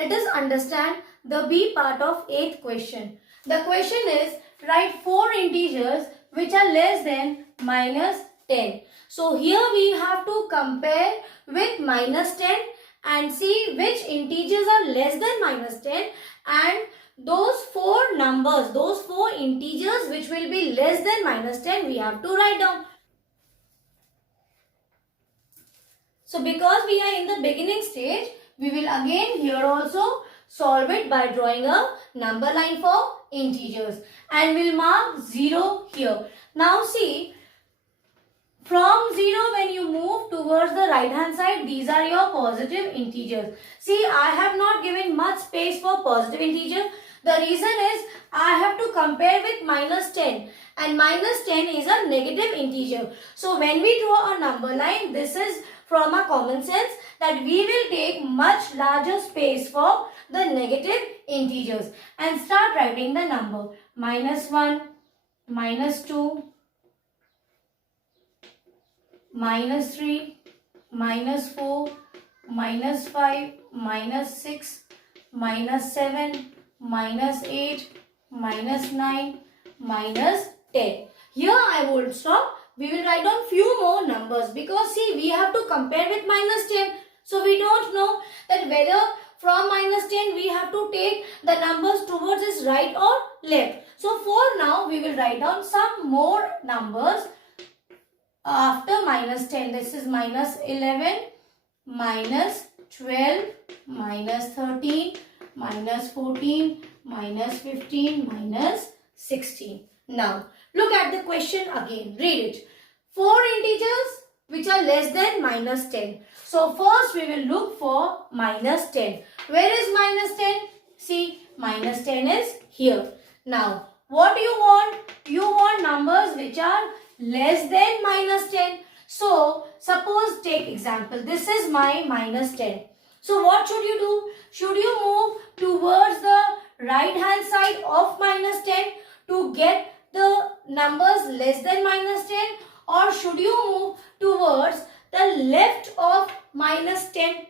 Let us understand the B part of 8th question. The question is, write 4 integers which are less than minus 10. So here we have to compare with minus 10 and see which integers are less than minus 10, and those 4 numbers, those 4 integers which will be less than minus 10, we have to write down. So because we are in the beginning stage, we will again here also solve it by drawing a number line for integers, and we'll mark 0 here. Now see, from 0 when you move towards the right hand side, these are your positive integers. See, I have not given much space for positive integer. The reason is I have to compare with minus 10, and minus 10 is a negative integer. So when we draw a number line, this is from a common sense that we will take much larger space for the negative integers and start writing the number minus 1, minus 2, minus 3, minus 4, minus 5, minus 6, minus 7, minus 8, minus 9, minus 10. Here I will stop. We will write down few more numbers because see, we have to compare with minus 10. So we don't know that whether from minus 10 we have to take the numbers towards its right or left. So for now we will write down some more numbers after minus 10. This is minus 11, minus 12, minus 13, minus 14, minus 15, minus 16. Now look at the question again. Read it. 4 integers which are less than minus 10. So first we will look for minus 10. Where is minus 10? See, minus 10 is here. Now what do you want? You want numbers which are less than minus 10. So suppose, take example, this is my minus 10. So what should you do? Should you move towards the right hand side of minus 10 to get the numbers less than minus 10, or should you move towards the left of minus 10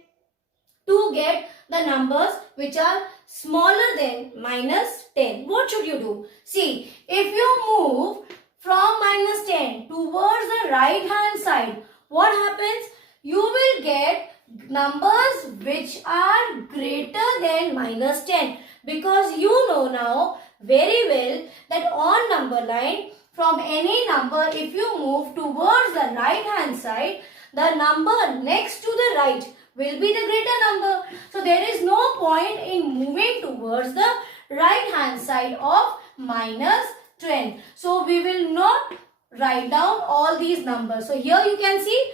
to get the numbers which are smaller than minus 10? What should you do? See, if you move from minus 10 towards the right hand side, what happens? You will get numbers which are greater than minus 10, because you know now very well that on number line, from any number, if you move towards the right hand side, the number next to the right will be the greater number. So there is no point in moving towards the right hand side of minus 10. So we will not write down all these numbers. So here you can see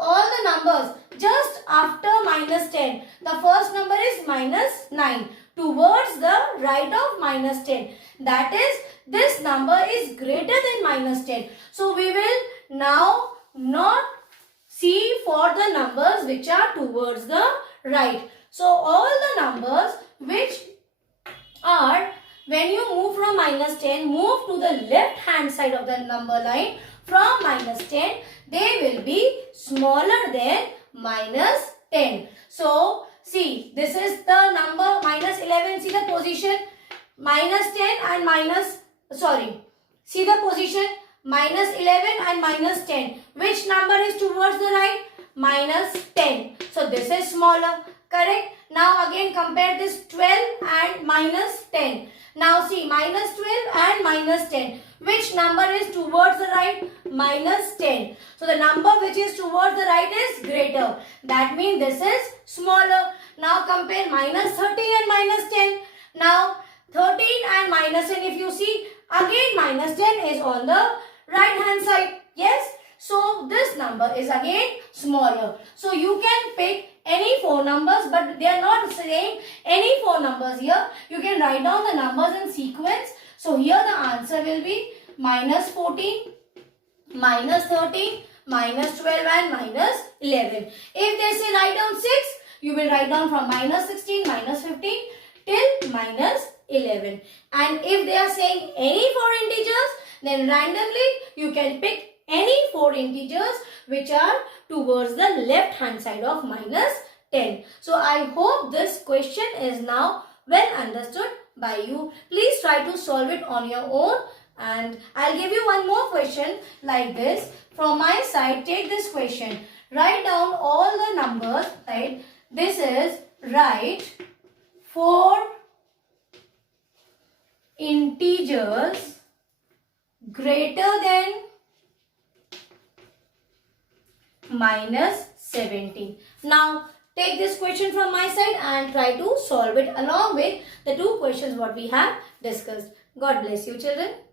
all the numbers just after minus 10. The first number is minus 9 towards the right of minus 10. That is, this number is greater than minus 10. So we will now not see for the numbers which are towards the right. So all the numbers which are, when you move from minus 10, move to the left hand side of the number line from minus 10, they will be smaller than minus 10. So see, this is the number minus 11. See the position minus 10 and minus, see the position minus 11 and minus 10. Which number is towards the right? Minus 10. So this is smaller, correct? Now again compare this 12 and minus 10. Now see, minus 12 and minus 10. Which number is towards the right? Minus 10. So the number which is towards the right is greater. That means this is smaller. Now compare minus 13 and minus 10. Now 13 and minus 10, if you see, again minus 10 is on the right hand side. Yes. So this number is again smaller. So you can pick any 4 numbers, but they are not saying any 4 numbers here. You can write down the numbers in sequence. So here the answer will be minus 14, minus 13, minus 12 and minus 11. If they say write down 6, you will write down from minus 16, minus 15 till minus 11. And if they are saying any 4 integers, then randomly you can pick any 4 integers which are towards the left hand side of minus 10. So I hope this question is now well understood by you. Please try to solve it on your own, and I'll give you one more question like this. From my side, take this question. Write down all the numbers, right? This is write 4 integers greater than minus 17. Now take this question from my side and try to solve it along with the two questions what we have discussed. God bless you, children.